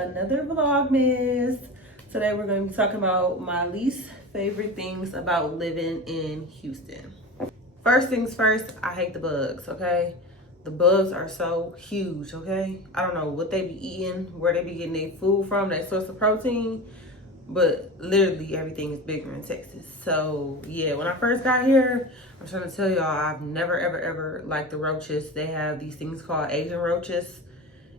another Vlogmas. Today we're going to be talking about my least favorite things about living in Houston. First things first, I hate the bugs, okay? The bugs are so huge, okay? I don't know what they be eating, where they be getting their food from, their source of protein, but literally everything is bigger in Texas. So yeah, when I first got here, I'm trying to tell y'all, I've never ever liked the roaches. They have these things called Asian roaches.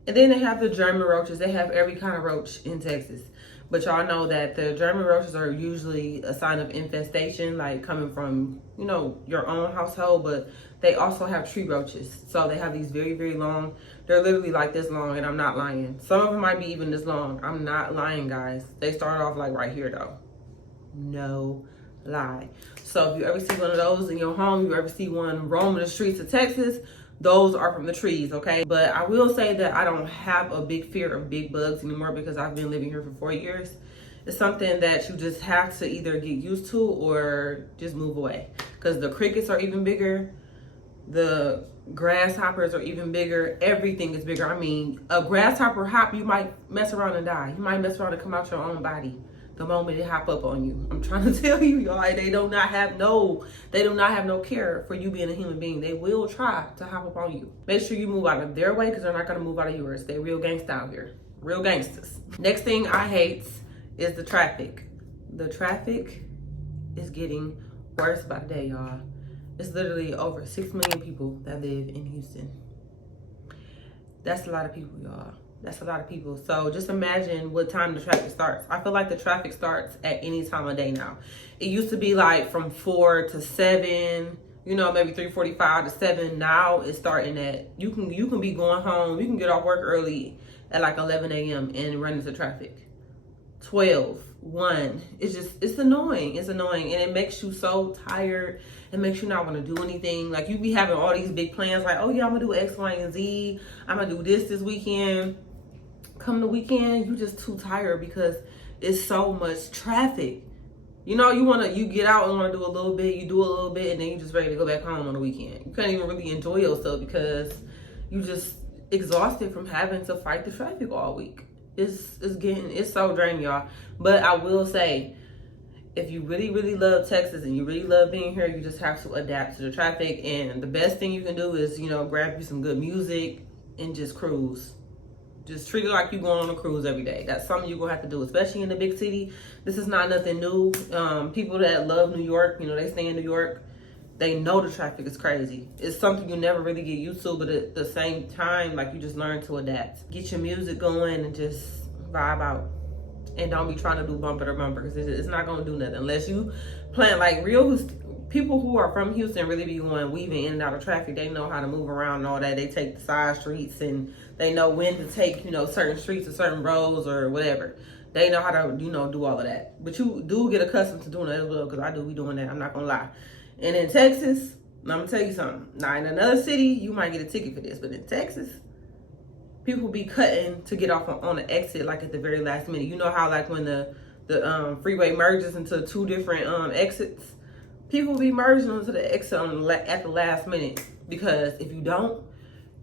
And then they have the German roaches. They have every kind of roach in Texas. But y'all know that the German roaches are usually a sign of infestation, like coming from, you know, your own household. But they also have tree roaches. So they have these very long, they're literally like this long, and I'm not lying. Some of them might be even this long. I'm not lying, guys. They start off like right here though. No lie. So if you ever see one of those in your home, you ever see one roaming the streets of Texas, those are from the trees, okay? But I will say that I don't have a big fear of big bugs anymore because I've been living here for 4 years. It's something that you just have to either get used to or just move away. Because the crickets are even bigger. The grasshoppers are even bigger. Everything is bigger. I mean, a grasshopper hop, you might mess around and die. You might mess around and come out your own body the moment it hop up on you. I'm trying to tell you, y'all, they do not have no care for you being a human being. They will try to hop up on you. Make sure you move out of their way because they're not going to move out of yours. They real gangsta out here. Real gangsters. Next thing I hate is the traffic. The traffic is getting worse by the day, y'all. It's literally over 6 million people that live in Houston. That's a lot of people, y'all. That's a lot of people. So just imagine what time the traffic starts. I feel like the traffic starts at any time of day now. It used to be like from 4 to 7, you know, maybe 3:45 to 7. Now it's starting at, you can be going home. You can get off work early at like 11 a.m. and run into traffic. 12, 1. It's annoying. It's annoying. And it makes you so tired. It makes you not want to do anything. Like you be having all these big plans like, oh yeah, I'm going to do X, Y, and Z. I'm going to do this weekend. Come the weekend, you just too tired because it's so much traffic. You know, you get out and want to do a little bit, you do a little bit, and then you just ready to go back home on the weekend. You can't even really enjoy yourself because you just exhausted from having to fight the traffic all week. It's so draining, y'all. But I will say, if you really love Texas and you really love being here, you just have to adapt to the traffic. And the best thing you can do is, you know, grab you some good music and just cruise. Just treat it like you're going on a cruise every day. That's something you're going to have to do, especially in the big city. This is not nothing new. People that love New York, you know, they stay in New York, they know the traffic is crazy. It's something you never really get used to, but at the same time, like, you just learn to adapt. Get your music going and just vibe out. And don't be trying to do bumper to bumper because it's not going to do nothing. Unless you plan, like, people who are from Houston really be going weaving in and out of traffic. They know how to move around and all that. They take the side streets and they know when to take, you know, certain streets or certain roads or whatever. They know how to, you know, do all of that. But you do get accustomed to doing that as well, because I do be doing that. I'm not going to lie. And in Texas, I'm going to tell you something. Now, in another city, you might get a ticket for this. But in Texas, people be cutting to get off on the exit, like at the very last minute. You know how, like, when the freeway merges into two different exits? People be merging onto the exit at the last minute, because if you don't,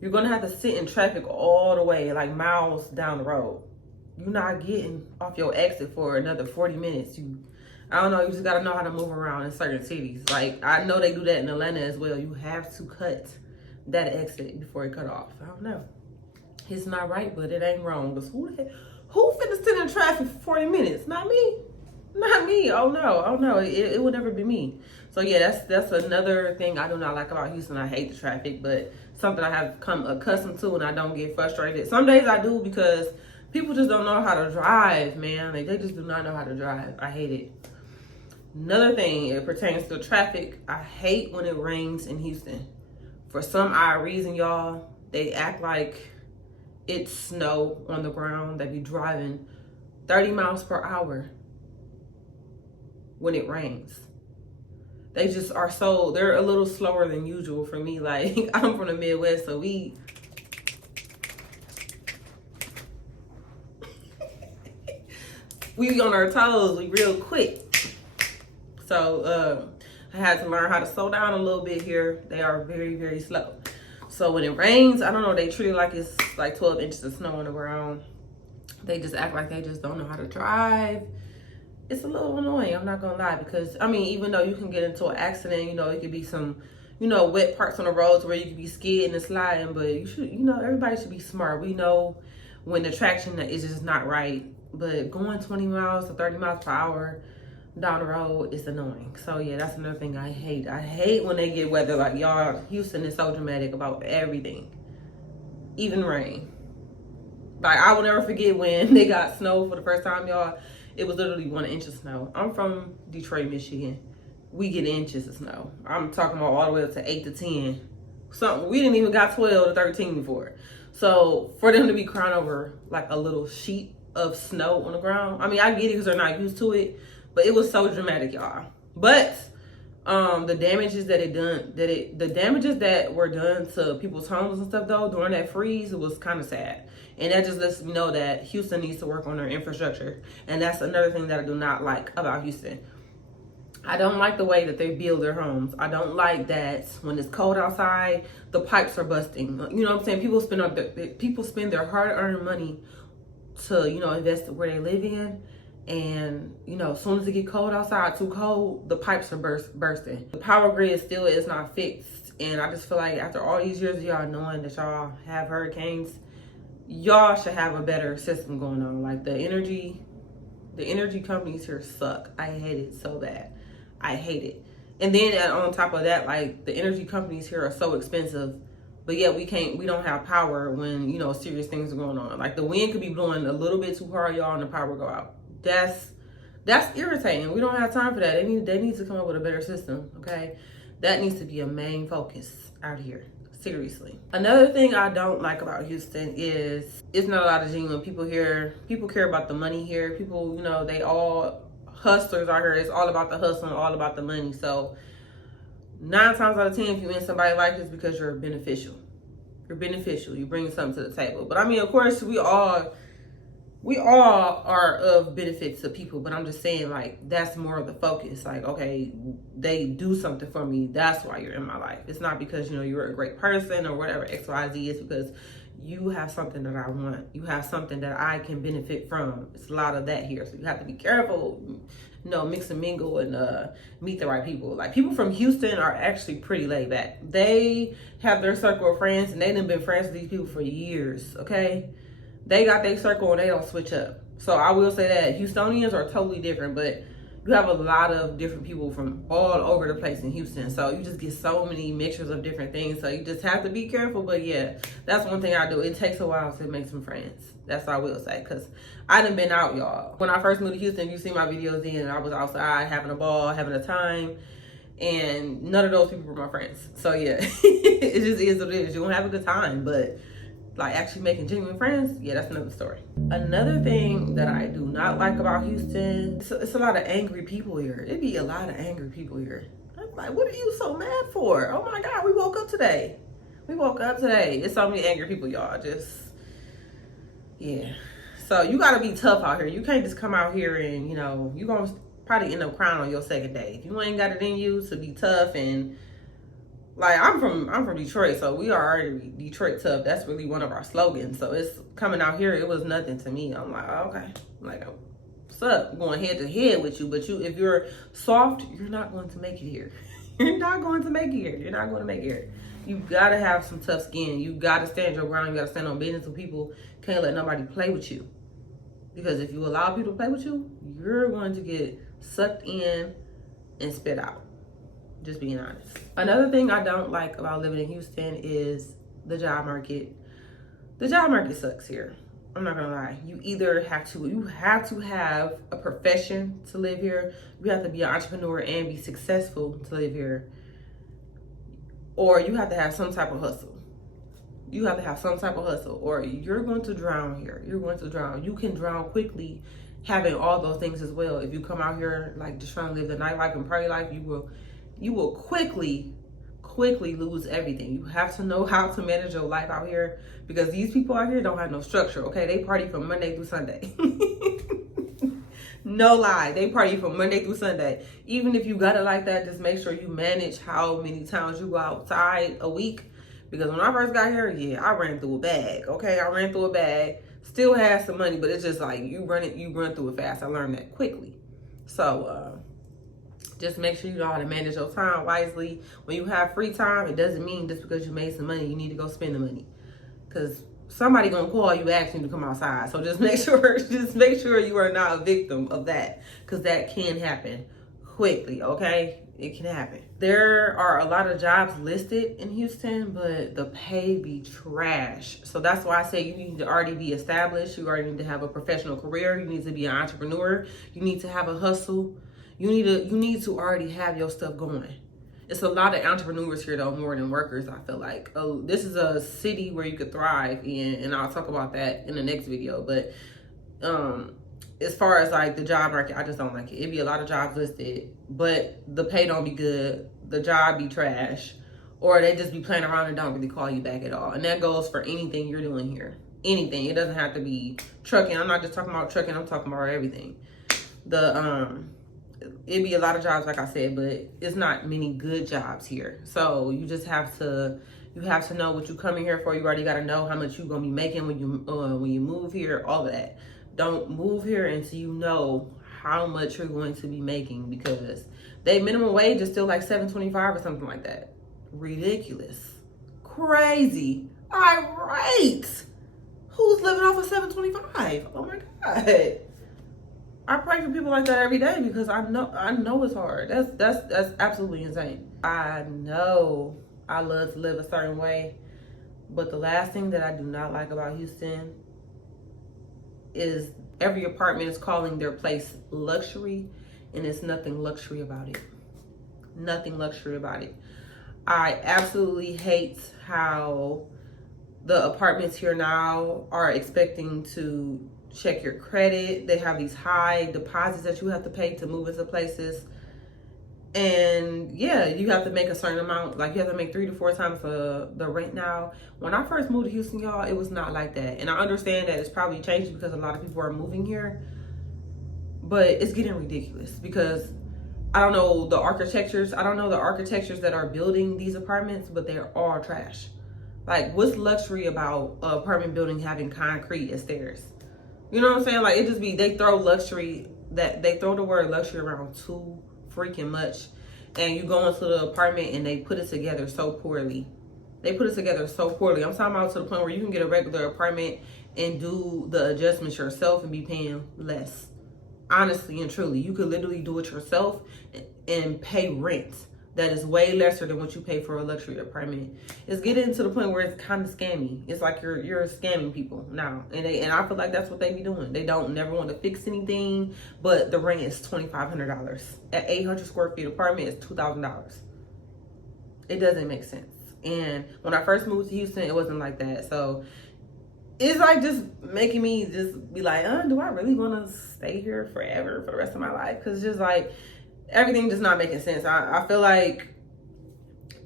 you're going to have to sit in traffic all the way, like miles down the road. You're not getting off your exit for another 40 minutes. I don't know, you just got to know how to move around in certain cities. Like, I know they do that in Atlanta as well. You have to cut that exit before it cut off. I don't know. It's not right, but it ain't wrong. Because who finna sit in traffic for 40 minutes? Not me. Not me. Oh no. It would never be me. So yeah, that's another thing I do not like about Houston. I hate the traffic, but something I have come accustomed to, and I don't get frustrated. Some days I do, because people just don't know how to drive, man. Like, they just do not know how to drive. I hate it. Another thing, it pertains to traffic. I hate when it rains in Houston. For some odd reason, y'all, they act like it's snow on the ground. They be driving 30 miles per hour when it rains. They just are they're a little slower than usual for me. Like, I'm from the Midwest, so we on our toes, we real quick. So I had to learn how to slow down a little bit here. They are very slow. So when it rains, I don't know, they treat it like it's like 12 inches of snow on the ground. They just act like they just don't know how to drive. It's a little annoying, I'm not gonna lie, because I mean, even though you can get into an accident, you know, it could be some, you know, wet parts on the roads where you could be skidding and sliding, but you should, you know, everybody should be smart. We know when the traction is just not right, but going 20 miles to 30 miles per hour down the road is annoying. So yeah, that's another thing I hate. I hate when they get weather like y'all. Houston is so dramatic about everything, even rain. Like, I will never forget when they got snow for the first time, y'all. It was literally 1 inch of snow. I'm from Detroit, Michigan. We get inches of snow. I'm talking about all the way up to 8 to 10. Something we didn't even got 12 to 13 before. So for them to be crying over like a little sheet of snow on the ground, I mean, I get it because they're not used to it, but it was so dramatic, y'all. But the damages the damages that were done to people's homes and stuff though during that freeze, it was kind of sad. And that just lets me know that Houston needs to work on their infrastructure. And that's another thing that I do not like about Houston. I don't like the way that they build their homes. I don't like that when it's cold outside, the pipes are busting. You know what I'm saying? People spend their hard-earned money to, you know, invest where they live in. And, you know, as soon as it get cold outside, too cold, the pipes are bursting. The power grid still is not fixed. And I just feel like after all these years of y'all knowing that y'all have hurricanes, y'all should have a better system going on. Like the energy companies here suck. I hate it so bad. I hate it. And then on top of that, like the energy companies here are so expensive, but yet we don't have power when, you know, serious things are going on. Like the wind could be blowing a little bit too hard, y'all, and the power go out. That's irritating. We don't have time for that. They need to come up with a better system, okay? That needs to be a main focus out here. Seriously. Another thing I don't like about Houston is it's not a lot of genuine people here. People care about the money here. People, you know, they all hustlers out here. It's all about the hustle and all about the money. So 9 times out of 10, if you in somebody like this, because you're beneficial. You're beneficial. You bring something to the table. But I mean, of course, we all are of benefit to people, but I'm just saying, like, that's more of the focus. Like, okay, they do something for me. That's why you're in my life. It's not because, you know, you're a great person or whatever X, Y, Z is, because you have something that I want. You have something that I can benefit from. It's a lot of that here. So you have to be careful, you know, mix and mingle and meet the right people. Like, people from Houston are actually pretty laid back. They have their circle of friends, and they done been friends with these people for years, okay? They got their circle and they don't switch up. So I will say that Houstonians are totally different, but you have a lot of different people from all over the place in Houston. So you just get so many mixtures of different things. So you just have to be careful. But yeah, that's one thing I do. It takes a while to make some friends. That's what I will say. Because I done been out, y'all. When I first moved to Houston, you see my videos then, I was outside having a ball, having a time. And none of those people were my friends. So yeah, it just is what it is. You're going to have a good time. But like actually making genuine friends, yeah, that's another story. Another thing that I do not like about Houston, it's a lot of angry people here. It'd be a lot of angry people here. I'm like, what are you so mad for? Oh my God, we woke up today. It's so many angry people, y'all. Just, yeah. So you gotta be tough out here. You can't just come out here and, you know, you're gonna probably end up crying on your second day. If you ain't got it in you to be tough and, like, I'm from Detroit, so we are already Detroit tough. That's really one of our slogans. So it's coming out here, it was nothing to me. I'm like, oh, okay. I'm like, what's up? I'm going head to head with you. But if you're soft, you're not going to make it here. You're not going to make it here. You're not going to make it here. You gotta have some tough skin. You gotta stand your ground. You gotta stand on business with people. Can't let nobody play with you. Because if you allow people to play with you, you're going to get sucked in and spit out. Just being honest. Another thing I don't like about living in Houston is the job market. The job market sucks here. I'm not gonna lie. You have to have a profession to live here. You have to be an entrepreneur and be successful to live here. Or you have to have some type of hustle. Or you're going to drown here. You're going to drown. You can drown quickly having all those things as well. If you come out here like just trying to live the nightlife and party life, you will quickly lose everything. You have to know how to manage your life out here, because these people out here don't have no structure, okay? They party from Monday through Sunday. No lie, they party from Monday through Sunday. Even if you got it like that, just make sure you manage how many times you go outside a week. Because when I first got here, yeah, I ran through a bag, okay? I ran through a bag. Still has some money, but it's just like you run through it fast. I learned that quickly. So just make sure you know how to manage your time wisely. When you have free time, it doesn't mean just because you made some money, you need to go spend the money. Because somebody gonna call you asking you to come outside. So just make sure you are not a victim of that. Because that can happen quickly, okay? It can happen. There are a lot of jobs listed in Houston, but the pay be trash. So that's why I say you need to already be established. You already need to have a professional career. You need to be an entrepreneur. You need to have a hustle. You need to already have your stuff going. It's a lot of entrepreneurs here though, more than workers, I feel like. Oh, this is a city where you could thrive in, and I'll talk about that in the next video. But as far as like the job market, I just don't like it. It'd be a lot of jobs listed, but the pay don't be good, the job be trash, or they just be playing around and don't really call you back at all. And that goes for anything you're doing here. Anything. It doesn't have to be trucking. I'm not just talking about trucking, I'm talking about everything. It'd be a lot of jobs, like I said, but it's not many good jobs here. So you just have to know what you're coming here for. You already got to know how much you're gonna be making when you move here. All of that. Don't move here until you know how much you're going to be making, because they minimum wage is still like $7.25 or something like that. Ridiculous, crazy, irate. Who's living off of $7.25? Oh my God. I pray for people like that every day, because I know it's hard. That's absolutely insane. I know I love to live a certain way, but the last thing that I do not like about Houston is every apartment is calling their place luxury, and it's nothing luxury about it. Nothing luxury about it. I absolutely hate how the apartments here now are expecting to check your credit. They have these high deposits that you have to pay to move into places. And yeah, you have to make a certain amount, like you have to make 3 to 4 times the rent now. When I first moved to Houston, y'all, it was not like that. And I understand that it's probably changed because a lot of people are moving here, but it's getting ridiculous because I don't know the architectures that are building these apartments, but they're all trash. Like, what's luxury about an apartment building having concrete as stairs? You know what I'm saying? Like, it just be, they throw the word luxury around too freaking much. And you go into the apartment and they put it together so poorly. I'm talking about to the point where you can get a regular apartment and do the adjustments yourself and be paying less. Honestly and truly, you could literally do it yourself and pay rent that is way lesser than what you pay for a luxury apartment. It's getting to the point where it's kind of scammy. It's like you're scamming people now, and I feel like that's what they be doing. They don't never want to fix anything, but the rent is $2,500 at 800 square feet apartment is $2,000. It doesn't make sense. And when I first moved to Houston, it wasn't like that. So it's like just making me just be like, do I really want to stay here forever for the rest of my life? Because it's just like everything just not making sense. I feel like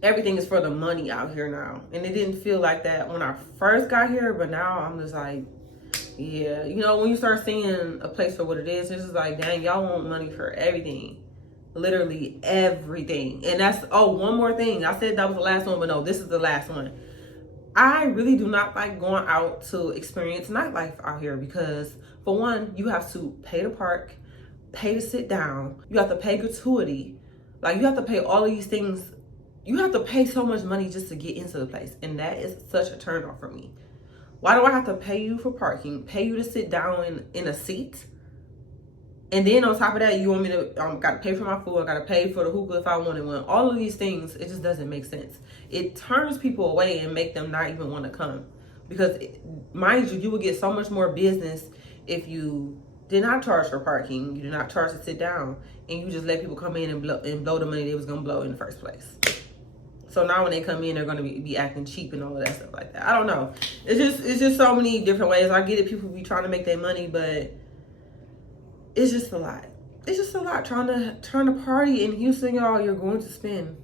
everything is for the money out here now. And it didn't feel like that when I first got here, but now I'm just like, yeah. You know, when you start seeing a place for what it is, it's just like, dang, y'all want money for everything. Literally everything. And that's, one more thing. I said that was the last one, but no, this is the last one. I really do not like going out to experience nightlife out here because, for one, you have to pay to park, pay to sit down, you have to pay gratuity, like you have to pay all of these things. You have to pay so much money just to get into the place, and that is such a turnoff for me. Why do I have to pay you for parking, pay you to sit down in a seat, and then on top of that you want me to gotta pay for my food, I gotta pay for the hookah if I wanted one? All of these things, it just doesn't make sense. It turns people away and make them not even want to come, because mind you would get so much more business if you did not charge for parking, you did not charge to sit down, and you just let people come in and blow the money they was gonna blow in the first place. So now when they come in, they're gonna be acting cheap and all of that stuff like that. I don't know. It's just so many different ways. I get it, people be trying to make their money, but it's just a lot. It's just a lot trying to party in Houston, y'all. You're going to spend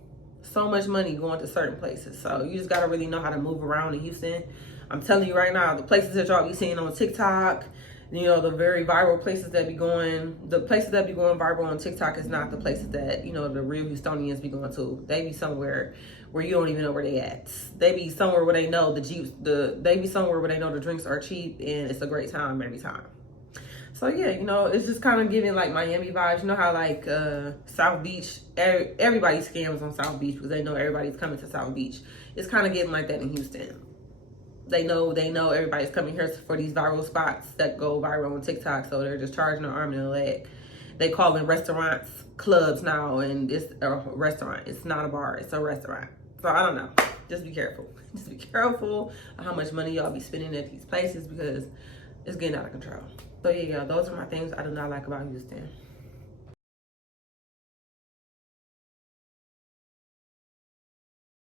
so much money going to certain places. So you just gotta really know how to move around in Houston. I'm telling you right now, the places that y'all be seeing on TikTok You know, the very viral places that be going, the places that be going viral on TikTok is not the places that, you know, the real Houstonians be going to. They be somewhere where you don't even know where they at. They be somewhere where they know they be somewhere where they know the drinks are cheap and it's a great time every time. So yeah, you know, it's just kind of giving like Miami vibes. You know how like South Beach, everybody scams on South Beach because they know everybody's coming to South Beach. It's kind of getting like that in Houston. They know everybody's coming here for these viral spots that go viral on TikTok, so they're just charging an arm and a leg. They call in restaurants clubs now, and it's a restaurant. It's not a bar, it's a restaurant. So I don't know. Just be careful. Just be careful of how much money y'all be spending at these places because it's getting out of control. So yeah, those are my things I do not like about Houston.